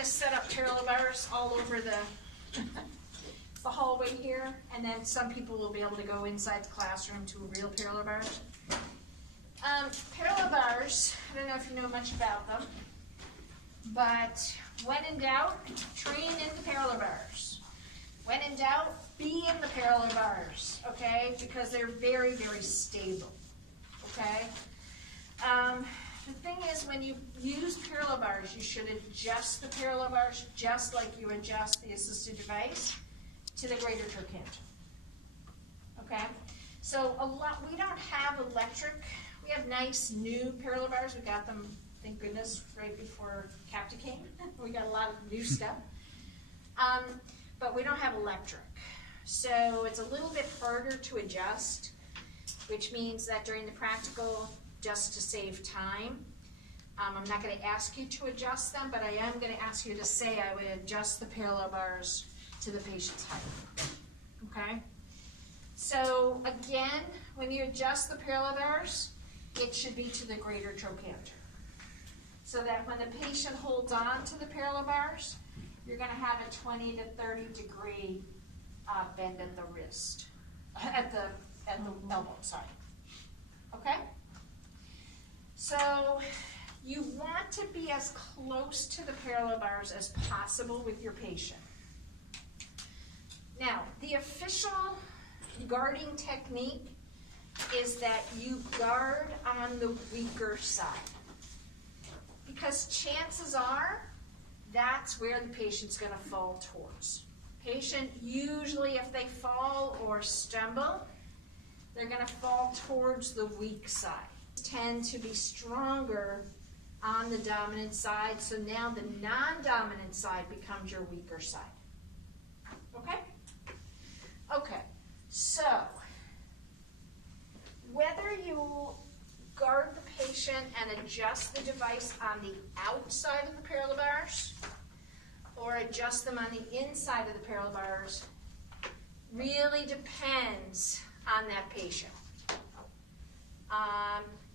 kind of set up parallel bars all over the hallway here, and then some people will be able to go inside the classroom to real parallel bars. Parallel bars, I don't know if you know much about them, but when in doubt, train in the parallel bars. When in doubt, be in the parallel bars, okay? Because they're very, very stable, okay? The thing is, when you use parallel bars, you should adjust the parallel bars just like you adjust the assistive device to the greater trochanter, okay? So we don't have electric. We have nice new parallel bars. We got them, thank goodness, right before Capta came. We got a lot of new stuff. But we don't have electric. So it's a little bit harder to adjust, which means that during the practical, just to save time, I'm not going to ask you to adjust them, but I am going to ask you to say I would adjust the parallel bars to the patient's height. Okay? So again, when you adjust the parallel bars, it should be to the greater trochanter. So that when the patient holds on to the parallel bars, you're going to have a 20 to 30 degree bend at the wrist, at the elbow, sorry. Okay? So you want to be as close to the parallel bars as possible with your patient. Now, the official guarding technique is that you guard on the weaker side. Because chances are, that's where the patient's going to fall towards. Patient, usually if they fall or stumble, they're going to fall towards the weak side. Tend to be stronger on the dominant side, so now the non-dominant side becomes your weaker side. Okay? Okay, so whether you guard the patient and adjust the device on the outside of the parallel bars or adjust them on the inside of the parallel bars really depends on that patient.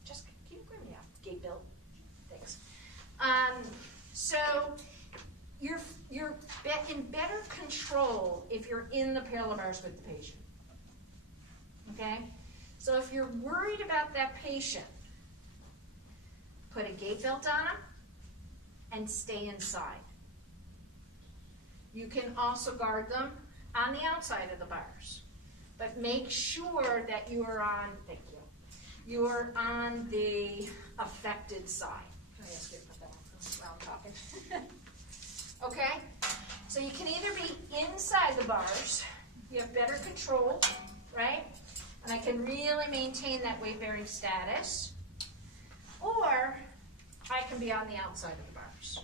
Just can you grab me a gate bill? Thanks. So you're in better control if you're in the parallel bars with the patient. Okay? So if you're worried about that patient, put a gate belt on them and stay inside. You can also guard them on the outside of the bars, but make sure that you are on, thank you, you are on the affected side. Can I ask you to put that on while I'm talking? Okay? So you can either be inside the bars, you have better control, right? And I can really maintain that weight-bearing status, or I can be on the outside of the bars.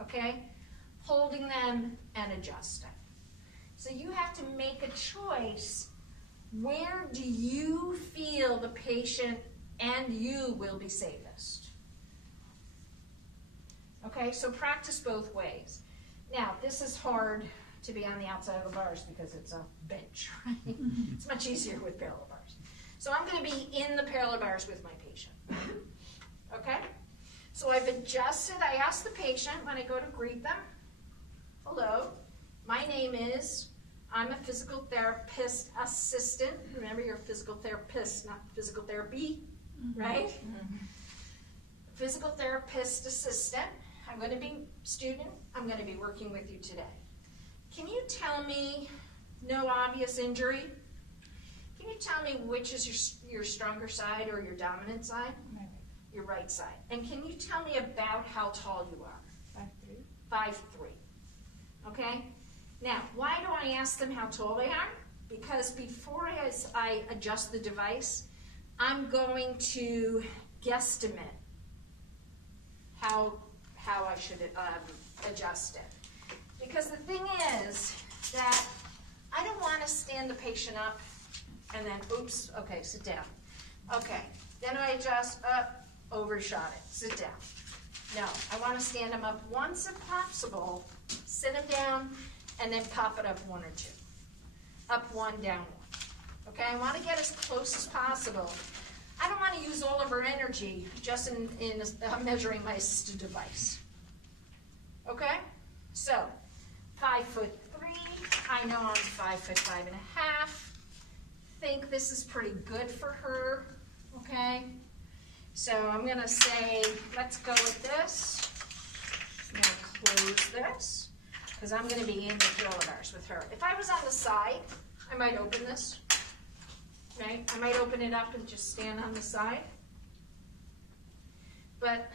Okay? Holding them and adjusting. So you have to make a choice. Where do you feel the patient and you will be safest? Okay, so practice both ways. Now, this is hard to be on the outside of the bars because it's a bench, right? It's much easier with parallel bars. So I'm going to be in the parallel bars with my patient. Okay? So I've adjusted. I ask the patient when I go to greet them, hello, my name is, I'm a physical therapist assistant. Remember, you're a physical therapist, not physical therapy, right? Physical therapist assistant. I'm going to be student. I'm going to be working with you today. Can you tell me, no obvious injury, can you tell me which is your stronger side or your dominant side? Right. Your right side. And can you tell me about how tall you are? 5'3". 5'3". Okay? Now, why do I ask them how tall they are? Because before I adjust the device, I'm going to guesstimate how I should adjust it. Because the thing is that I don't want to stand the patient up and then, oops, okay, sit down. Okay, then I adjust up, overshot it, sit down. No, I want to stand them up once if possible, sit them down, and then pop it up one or two. Up one, down one. Okay, I want to get as close as possible. I don't want to use all of her energy just in measuring my assistive device. Okay? So, 5'3". I know I'm 5'5.5". Think this is pretty good for her. Okay? So I'm going to say, let's go with this. I'm going to close this because I'm going to be in the kilobars with her. If I was on the side, I might open this. Okay? I might open it up and just stand on the side. But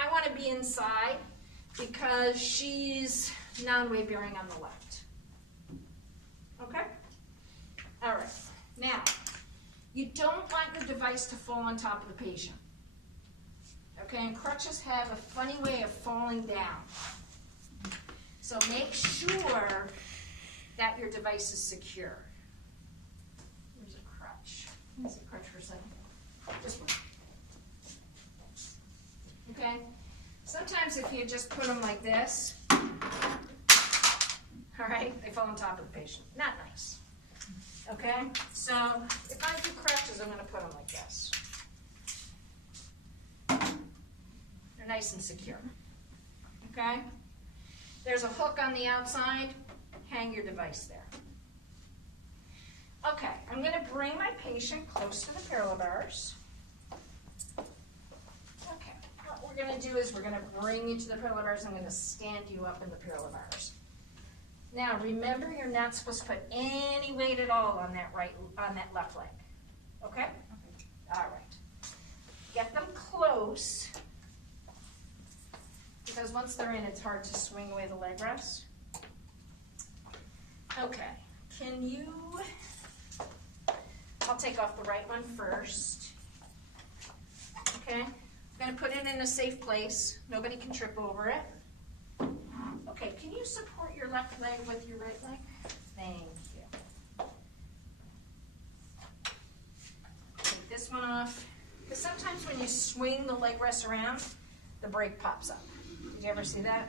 I want to be inside because she's non-weight bearing on the left. Okay? All right. Now, you don't want your device to fall on top of the patient. Okay, and crutches have a funny way of falling down. So make sure that your device is secure. Here's a crutch. Here's a crutch for a second. This one. Okay? Sometimes if you just put them like this, all right, they fall on top of the patient. Not nice. Okay? So if I do crutches, I'm going to put them like this. They're nice and secure. Okay? There's a hook on the outside. Hang your device there. Okay, I'm going to bring my patient close to the parallel bars. Okay, what we're going to do is we're going to bring you to the parallel bars. I'm going to stand you up in the parallel bars. Now, remember, you're not supposed to put any weight at all on that left leg. Okay? All right. Get them close. Because once they're in, it's hard to swing away the leg rest. Okay, I'll take off the right one first. Okay, I'm going to put it in a safe place. Nobody can trip over it. Okay, can you support your left leg with your right leg? Thank you. Take this one off. Because sometimes when you swing the leg rest around, the brake pops up. Did you ever see that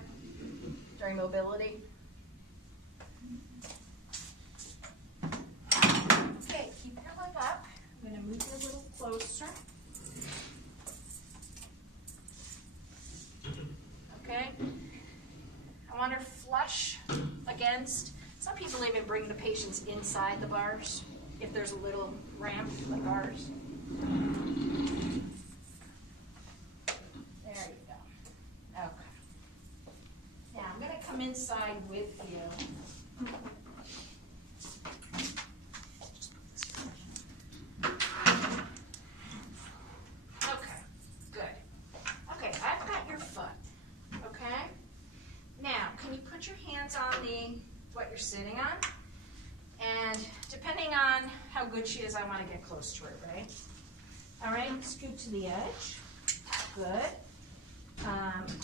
during mobility? Okay, keep your leg up. I'm going to move you a little closer. Okay. I want her flush against. Some people even bring the patients inside the bars if there's a little ramp like ours. Inside with you. Okay, good. Okay, I've got your foot. Okay? Now, can you put your hands on what you're sitting on? And depending on how good she is, I want to get close to her, right? All right, scoot to the edge. Good.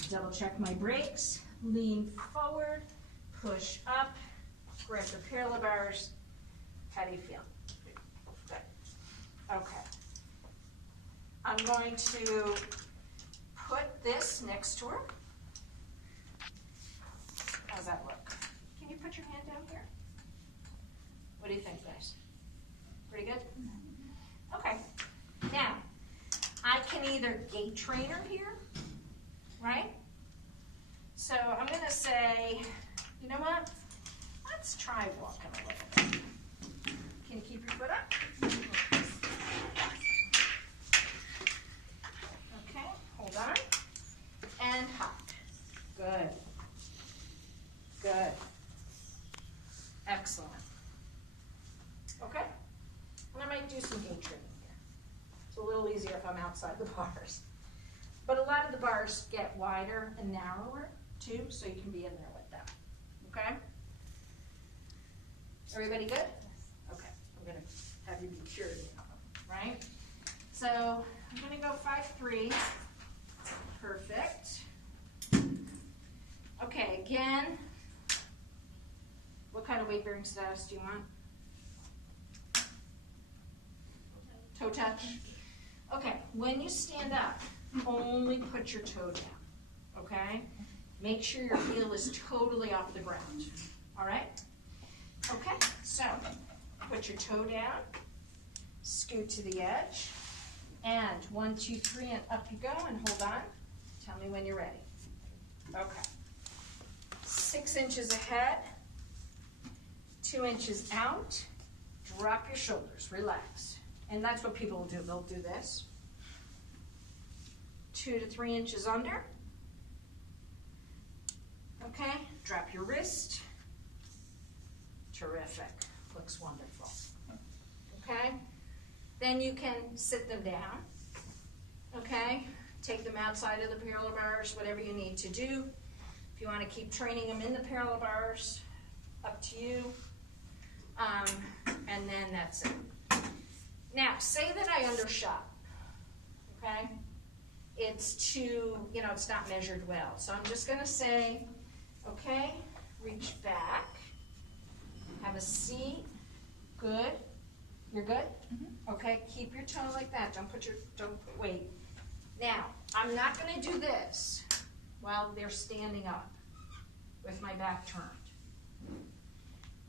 Double check my brakes. Lean forward, push up, grab the parallel bars. How do you feel? Good. Okay. I'm going to put this next to her. How's that look? Can you put your hand down here? What do you think, guys? Pretty good? Okay. Now, I can either gait train her here, right? So I'm going to say, you know what? Let's try walking a little bit. Can you keep your foot up? Okay, hold on. And hop. Good. Good. Excellent. Okay? And I might do some gait training here. It's a little easier if I'm outside the bars. But a lot of the bars get wider and narrower too, so you can be in there with them. Okay? Everybody good? Okay. I'm going to have you be cured, right? So I'm going to go 5'3". Perfect. Okay, again, what kind of weight bearing status do you want? Toe touch? Okay, when you stand up, only put your toe down, okay? Make sure your heel is totally off the ground, all right? Okay, so put your toe down, scoot to the edge, And 1, 2, 3, and up you go, and hold on. Tell me when you're ready. Okay. 6 inches ahead, 2 inches out, drop your shoulders, relax. And that's what people will do. They'll do this. 2 to 3 inches under. Okay, drop your wrist. Terrific, looks wonderful. Okay, then you can sit them down. Okay, take them outside of the parallel bars, whatever you need to do. If you want to keep training them in the parallel bars, up to you. And then that's it. Now, say that I undershot, okay? It's too, it's not measured well. So I'm just gonna say, okay, reach back, have a seat, good. You're good? Mm-hmm. Okay, keep your toe like that. Don't put weight. Now, I'm not gonna do this while they're standing up with my back turned.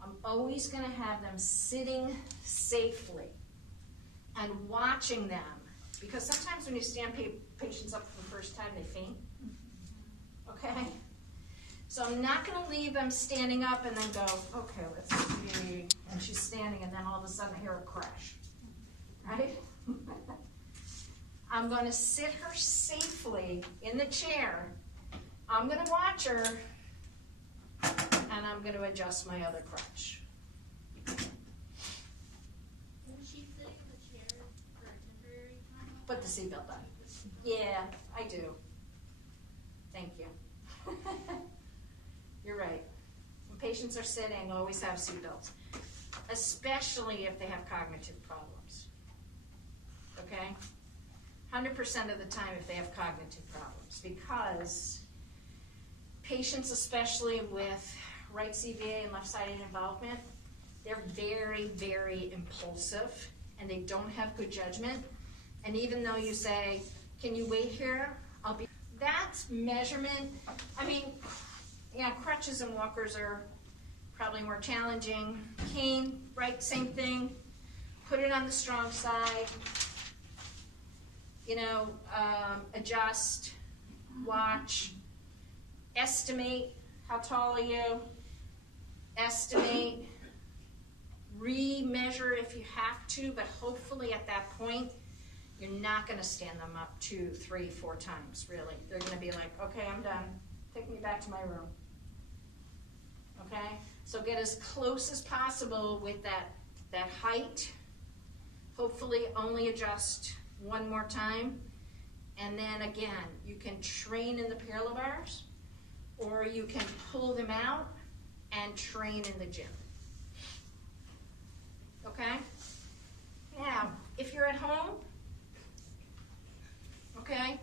I'm always gonna have them sitting safely and watching them, because sometimes when you stand patients up for the first time, they faint. Okay? So I'm not going to leave them standing up and then go, okay, let's see. And she's standing, and then all of a sudden I hear a crash. Right? I'm going to sit her safely in the chair. I'm going to watch her, and I'm going to adjust my other crutch. Put the seatbelt on. Yeah, I do. Thank you. You're right. When patients are sitting, always have seatbelts, especially if they have cognitive problems. Okay? 100% of the time if they have cognitive problems, because patients, especially with right CVA and left-sided involvement, they're very, very impulsive, and they don't have good judgment. And even though you say, can you wait here? That's measurement. I mean, yeah, crutches and walkers are probably more challenging. Cane, right, same thing. Put it on the strong side. Adjust, watch, estimate, how tall are you? Estimate, re-measure if you have to, but hopefully at that point, you're not going to stand them up 2, 3, 4 times, really. They're going to be like, okay, I'm done. Take me back to my room. Okay? So get as close as possible with that height. Hopefully only adjust one more time. And then again, you can train in the parallel bars, or you can pull them out and train in the gym. Okay? Now, if you're at home, okay,